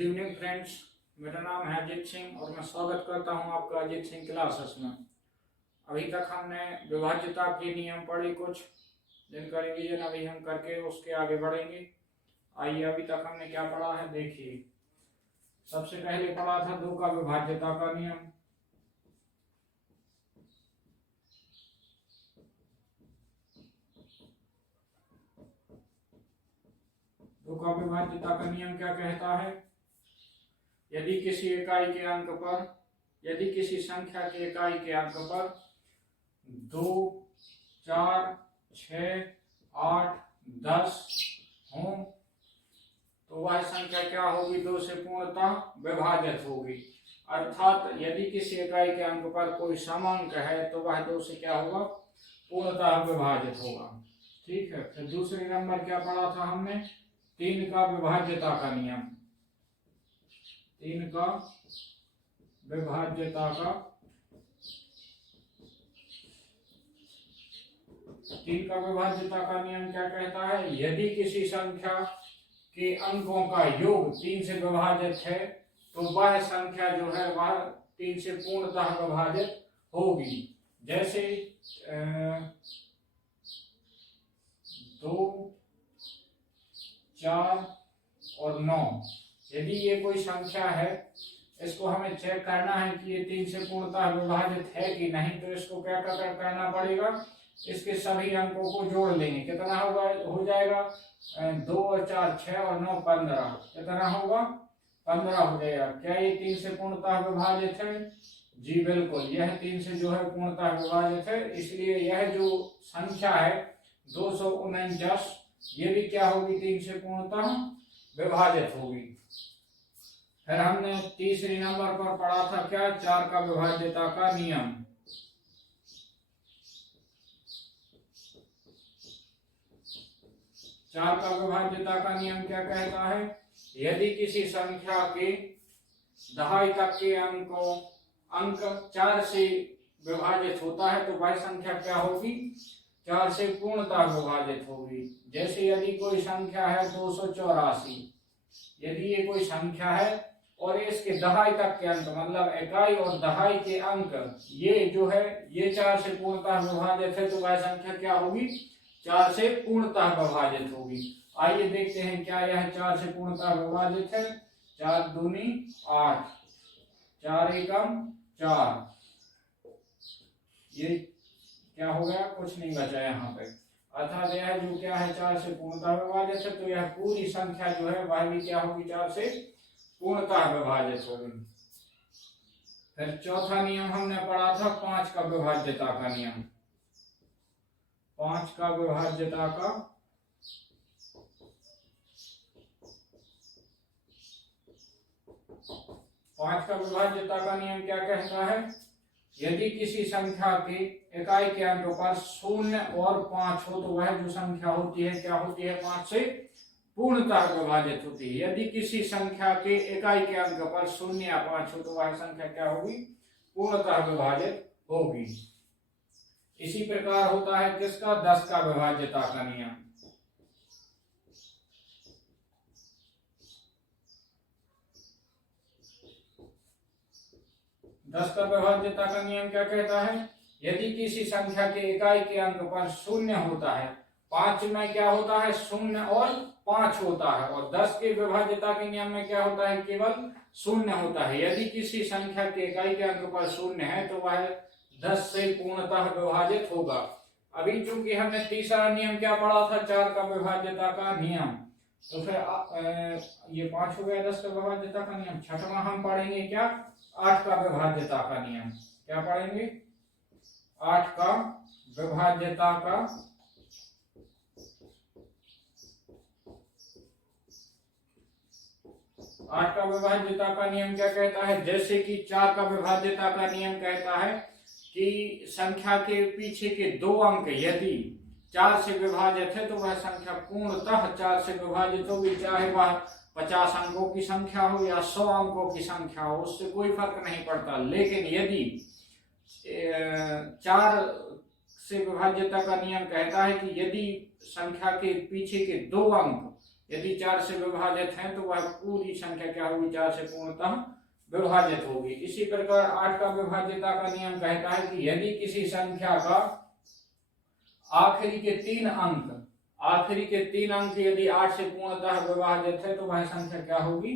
Good evening friends, मेरा नाम है अजीत सिंह और मैं स्वागत करता हूं आपका अजीत सिंह क्लासेस में। अभी तक हमने विभाज्यता के नियम पढ़े, कुछ जिनका रिवीजन अभी हम करके उसके आगे बढ़ेंगे। आइए, अभी तक हमने क्या पढ़ा है देखिए। सबसे पहले पढ़ा था 2 का विभाज्यता का नियम। दो का विभाज्यता का नियम क्या कहता है? यदि किसी इकाई के अंक पर, यदि किसी संख्या के इकाई के अंक पर 2, 4, 6, 8, 10 हो तो वह संख्या क्या होगी? 2 से पूर्णतः विभाजित होगी। अर्थात यदि किसी इकाई के अंक पर कोई समांक है तो वह 2 से क्या होगा? पूर्णतः विभाजित होगा। ठीक है। फिर दूसरे नंबर क्या पढ़ा था हमने? 3 का विभाज्यता का नियम। 3 का विभाज्यता का 3 का विभाज्यता का नियम क्या कहता है? यदि किसी संख्या के अंकों का योग 3 से विभाजित है तो वह संख्या जो है वह 3 से पूर्णतः विभाजित होगी। जैसे 2, 4 और 9, यदि ये कोई संख्या है, इसको हमें चेक करना है कि ये 3 से पूर्णतः विभाजित है कि नहीं, तो इसको क्या करना पड़ेगा? इसके सभी अंकों को जोड़ लेंगे। कितना होगा? हो जाएगा 2 और 4 6 और 9 15। कितना होगा? 15 हो जाएगा। क्या ये 3 से पूर्णतः विभाजित है? जी बिल्कुल, यह 3 से जो है पूर्णतः विभाजित है। इसलिए यह जो संख्या है 249, ये भी क्या होगी? 3 से पूर्णतः विभाजित होगी। फिर हमने तीसरे नंबर पर पढ़ा था क्या? 4 का विभाज्यता का नियम। 4 का विभाज्यता का नियम क्या कहता है? यदि किसी संख्या के दहाई तक के अंक 4 से विभाजित होता है तो वह संख्या क्या होगी? 4 से पूर्णतः विभाजित होगी। जैसे यदि कोई संख्या है 284, यदि ये कोई संख्या है और इसके दहाई तक के अंक, मतलब इकाई और दहाई के अंक, ये जो है ये 4 से पूर्णतः विभाजित है तो वह संख्या क्या होगी? 4 से पूर्णतः विभाजित होगी। आइए देखते हैं क्या यह 4 से पूर्णतः विभाजित है। 4 दूनी 8, 4 एकम 4। ये क्या हो गया? कुछ नहीं बचा यहाँ पे। अर्थात यह जो क्या है 4 से पूर्णतः विभाजित है, तो यह पूरी संख्या जो है वह भी क्या होगी? 4 से पूर्णतः विभाजित होगी। फिर चौथा नियम हमने पढ़ा था 5 का विभाज्यता का नियम। 5 का विभाज्यता का नियम क्या कहता है? यदि किसी संख्या के इकाई के अंक पर 0 और 5 हो तो वह जो संख्या होती है क्या होती है? 5 से पूर्णतः विभाजित होती है। यदि किसी संख्या के इकाई के अंक पर 0 या 5 हो तो वह संख्या क्या होगी? पूर्णतः विभाजित होगी। इसी प्रकार होता है किसका? 10 का विभाज्यता का नियम। 10 का विभाज्यता का नियम क्या कहता है? यदि किसी संख्या के इकाई के अंक पर 0 होता है, 5 में क्या होता है? 0 और 5 होता है, और 10 के विभाज्यता के नियम में क्या होता है? केवल 0 होता है। यदि किसी संख्या के इकाई के अंक पर 0 है तो वह 10 से पूर्णतः विभाजित होगा। अभी चूंकि हमने तीसरा नियम क्या पढ़ा था? 4 का विभाज्यता का नियम, तो फिर ये 5 हो गया 10 का विभाज्यता का नियम। छठवां हम पढ़ेंगे क्या? 8 का विभाज्यता का नियम। क्या पढ़ेंगे? 8 का विभाज्यता का 8 का विभाज्यता का नियम क्या कहता है? जैसे कि 4 का विभाज्यता का नियम कहता है कि संख्या के पीछे के 2 अंक यदि 4 से विभाजित है तो वह संख्या पूर्णतः 4 से विभाजित होगी। चाहे वह 50 अंकों की संख्या हो या 100 अंकों की संख्या हो, उससे कोई फर्क नहीं पड़ता। लेकिन यदि 4 से विभाज्यता का नियम कहता है कि यदि संख्या के पीछे के 2 अंक यदि 4 से विभाजित है तो वह पूरी संख्या क्या होगी, 4 से पूर्णतः विभाजित होगी। इसी प्रकार 8 का विभाज्यता का नियम कहता है कि यदि किसी संख्या का आखिरी के 3 अंक यदि 8 से पूर्णतः विभाजित है तो वह संख्या क्या होगी,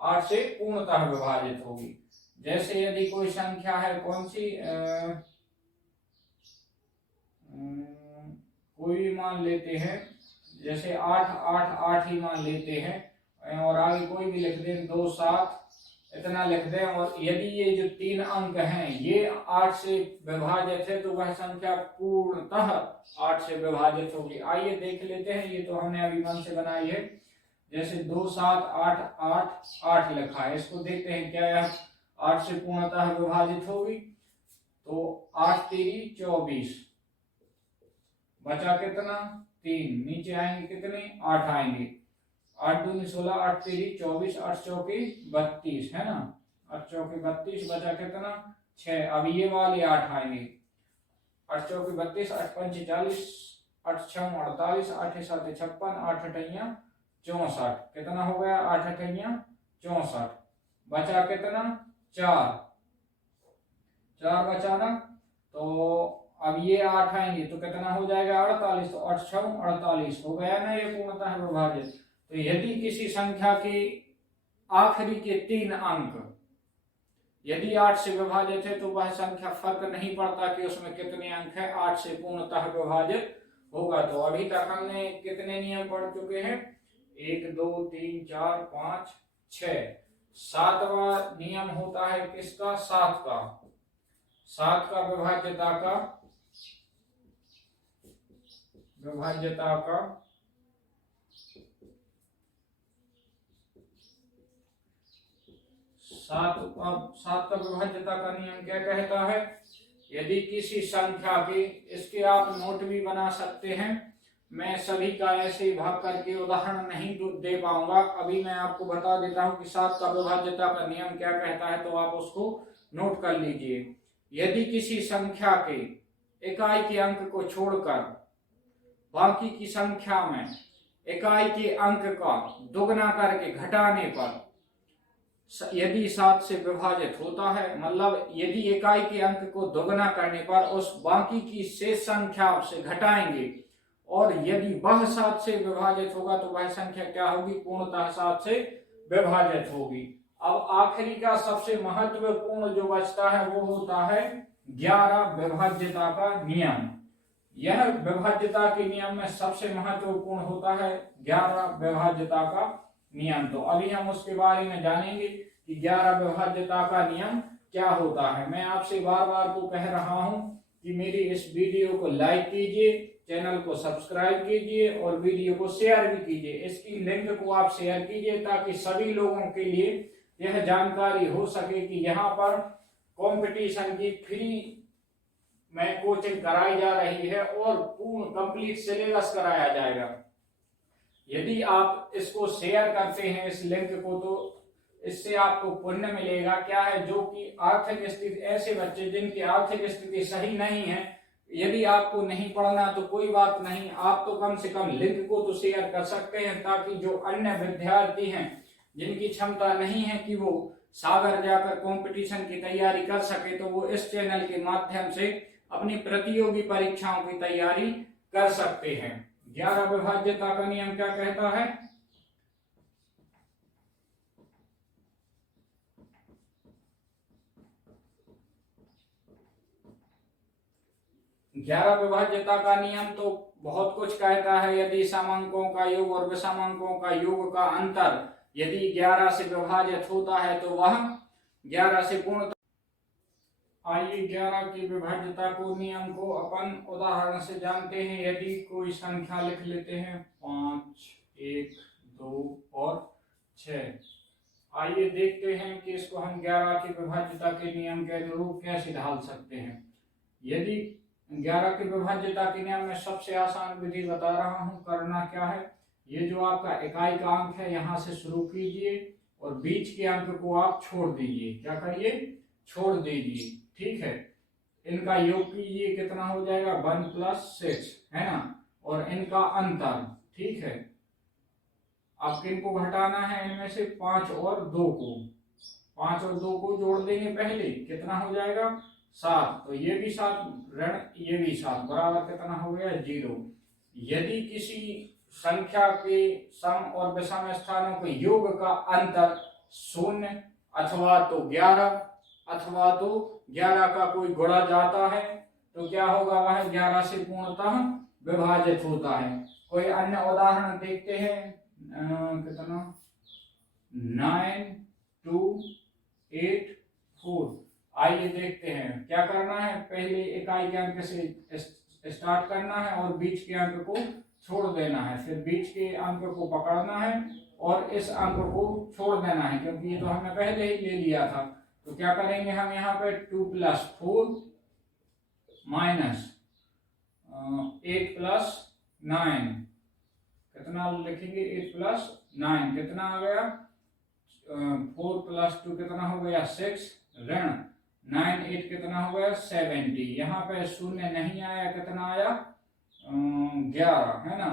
8 से पूर्णतः विभाजित होगी। जैसे यदि कोई संख्या है, कौन सी, कोई भी मान लेते हैं, जैसे 8 8 8 ही मान लेते हैं और आगे कोई भी लिख दें, 2 7 इतना लिख दें, और यदि ये जो 3 अंक हैं ये 8 से विभाजित है तो वह संख्या पूर्णतः 8 से विभाजित होगी। आइए देख लेते हैं, ये तो हमने अभी मन से बनाई है। जैसे 2 7 8 8 8 लिखा है, इसको देखते हैं क्या यह 8 से पूर्णतः विभाजित होगी। तो 8 तेरी 24, बचा कितना, 3, नीचे आएंगे कितने, 8 आएंगे, 8 दूनी 16, 8 तेरी 24, 8 चौकी 32 है ना, 8 चौकी 32, बचा कितना, 6। अब ये वाले 8 आएंगे, 8 चौकी 32, 8 पंच 40, 8 छः 48, 8 7 56, 8 अठैया 64, कितना हो गया, 8 अठैया 64, बचा कितना, 4 बचा ना। तो अब ये 8 आएंगे तो कितना हो जाएगा, 48, तो 8 6 48 हो गया ना, ये पूर्णतः विभाजित। तो यदि किसी संख्या के आखिरी के 3 अंक यदि 8 से विभाजित है तो वह संख्या, फर्क नहीं पड़ता कि उसमें कितने अंक है, 8 से पूर्णतः विभाजित होगा। तो अभी तक हमने कितने नियम पढ़ चुके हैं, 1 2 3 4 5 6। 7वां नियम होता है किसका, 7 का विभाज्यता का 7 का विभाज्यता का नियम क्या कहता है, यदि किसी संख्या के, इसके आप नोट भी बना सकते हैं, मैं सभी का ऐसे ही भाग करके उदाहरण नहीं दे पाऊंगा, अभी मैं आपको बता देता हूं कि 7 का विभाज्यता का नियम क्या कहता है, तो आप उसको नोट कर लीजिए। यदि किसी संख्या के इकाई के अंक को छोड़कर बाकी की संख्या में इकाई के अंक का दुगना करके घटाने पर यदि 7 से विभाजित होता है, मतलब यदि इकाई के अंक को दोगुना करने पर उस बाकी की शेष संख्या से घटाएंगे और यदि वह 7 से विभाजित होगा तो वह संख्या क्या होगी, पूर्णतः 7 से विभाजित होगी। अब आखिरी का सबसे महत्वपूर्ण जो बचता है वो होता है 11 विभाज्यता का नियम। यह विभाज्यता के नियम में सबसे महत्वपूर्ण होता है 11 विभाज्यता का नियम। तो अभी हम उसके बारे में जानेंगे कि 11 विभाज्यता का नियम क्या होता है। मैं आपसे बार बार को कह रहा हूं कि मेरी इस वीडियो को लाइक कीजिए, चैनल को सब्सक्राइब कीजिए और वीडियो को शेयर भी कीजिए। इसकी लिंक को आप शेयर कीजिए ताकि सभी लोगों के लिए यह जानकारी हो सके कि यहाँ पर कंपटीशन की फ्री में कोचिंग कराई जा रही है और पूर्ण कंप्लीट सिलेबस कराया जाएगा। यदि आप इसको शेयर करते हैं इस लिंक को, तो इससे आपको पुण्य मिलेगा। क्या है, जो कि आर्थिक स्थिति, ऐसे बच्चे जिनकी आर्थिक स्थिति सही नहीं है, यदि आपको नहीं पढ़ना तो कोई बात नहीं, आप तो कम से कम लिंक को तो शेयर कर सकते हैं ताकि जो अन्य विद्यार्थी हैं जिनकी क्षमता नहीं है कि वो सागर जाकर कंपटीशन की तैयारी कर सके, तो वो इस चैनल के माध्यम से अपनी प्रतियोगी परीक्षाओं की तैयारी कर सकते हैं। 11 विभाज्यता का नियम क्या कहता है, ग्यारह विभाज्यता का नियम तो बहुत कुछ कहता है। यदि समांकों का योग और विषमांकों का योग का अंतर यदि 11 से विभाजित होता है तो वह 11 से पूर्ण। आइए 11 की विभाज्यता को नियम को अपन उदाहरण से जानते हैं। यदि कोई संख्या लिख लेते हैं 5 1 2 और 6। आइए देखते हैं कि इसको हम 11 की विभाज्यता के नियम के अनुरूप कैसे ढाल सकते हैं। यदि 11 की विभाज्यता के नियम में सबसे आसान विधि बता रहा हूं। करना क्या है, ये जो आपका इकाई का अंक है यहाँ से शुरू कीजिए और बीच के अंक को आप छोड़ दीजिए। क्या करिए, छोड़ दीजिए, ठीक है। इनका योग कीजिए, कितना हो जाएगा 1 + 6 है ना, और इनका अंतर, ठीक है। अब किन को घटाना है इनमें से 5 और 2 को, 5 और 2 को जोड़ देंगे पहले, कितना हो जाएगा 7, तो ये भी 7 ऋण ये भी 7 बराबर कितना हो गया 0। यदि किसी संख्या के सम और विषम स्थानों के योग का अंतर 0 अथवा तो 11 अथवा तो 11 का कोई गुणा जाता है तो क्या होगा, वह 11 से पूर्णतः विभाजित होता है। कोई अन्य उदाहरण देखते हैं, कितना 9 2 8 4। आइए देखते हैं क्या करना है, पहले इकाई के अंक से स्टार्ट करना है और बीच के अंक को छोड़ देना है, फिर बीच के अंक को पकड़ना है और इस अंक को छोड़ देना है, क्योंकि ये तो हमने पहले ही ले लिया था। तो क्या करेंगे हम यहाँ पे 2 + 4 माइनस 8 + 9, कितना लिखेंगे 8 + 9 कितना आ गया 4 + 2 कितना हो गया 6 ऋण 9 8 कितना हो गया 70। यहाँ पे 0 नहीं आया, कितना आया 11 है ना,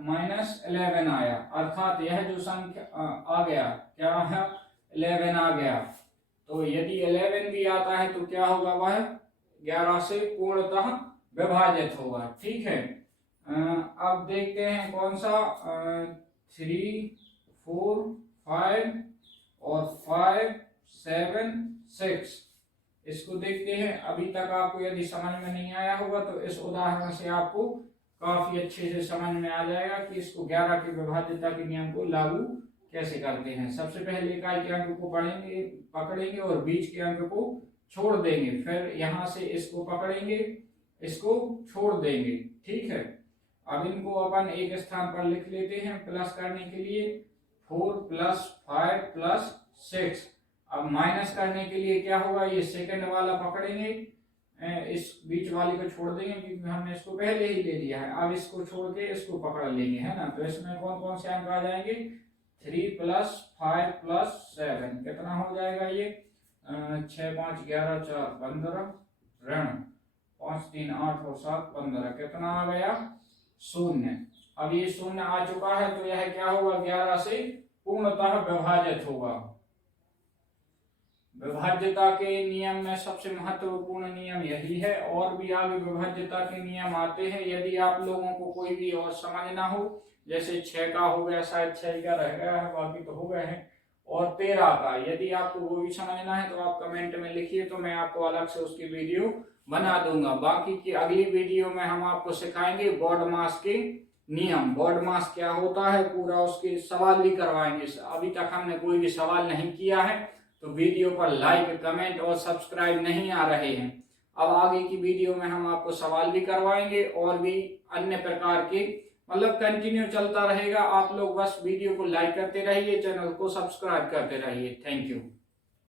-11 आया, अर्थात यह जो संख्या आ गया क्या है 11 आ गया। तो यदि 11 भी आता है तो क्या होगा, वह 11 से पूर्णतः विभाजित होगा। ठीक है, अब देखते हैं कौन सा 3 4 5 और 5 7 6, इसको देखते हैं। अभी तक आपको यदि समझ में नहीं आया होगा तो इस उदाहरण से आपको काफी अच्छे से समझ में आ जाएगा कि इसको 11 की विभाज्यता के नियम को लागू कैसे करते हैं। सबसे पहले इकाई के अंक को पकड़ेंगे और बीच के अंक को छोड़ देंगे, फिर यहाँ से इसको पकड़ेंगे इसको छोड़ देंगे। ठीक है, अब इनको अपन एक स्थान पर लिख लेते हैं प्लस करने के लिए, 4 + 5 + 6। अब माइनस करने के लिए क्या होगा, ये सेकंड वाला पकड़ेंगे, इस बीच वाले को छोड़ देंगे क्योंकि हमने इसको पहले ही ले लिया है। अब इसको छोड़ के इसको पकड़ लेंगे, है ना। तो इसमें कौन कौन से अंक आ जाएंगे, 3 + 5 + 7 कितना हो जाएगा, ये 6 5 11 4 15 ऋण 5 3 8 और 7 15 कितना आ गया 0। अब ये 0 आ चुका है तो यह क्या होगा 11 से पूर्णतः विभाजित होगा। विभाज्यता के नियम में सबसे महत्वपूर्ण नियम यही है, और भी आगे विभाज्यता के नियम आते हैं। यदि आप लोगों को कोई भी और समझना हो, जैसे 6 का हो गया, शायद 6 का रह गया है, बाकी तो हो गए हैं, और 13 का, यदि आपको वो भी समझना है तो आप कमेंट में लिखिए, तो मैं आपको अलग से उसकी वीडियो बना दूंगा। बाकी की अगली वीडियो में हम आपको सिखाएंगे बोर्ड मास के नियम, बोर्ड मास क्या होता है पूरा, उसके सवाल भी करवाएंगे। अभी तक हमने कोई भी सवाल नहीं किया है तो वीडियो पर लाइक कमेंट और सब्सक्राइब नहीं आ रहे हैं। अब आगे की वीडियो में हम आपको सवाल भी करवाएंगे और भी अन्य प्रकार के, मतलब कंटिन्यू चलता रहेगा। आप लोग बस वीडियो को लाइक करते रहिए, चैनल को सब्सक्राइब करते रहिए। Thank you.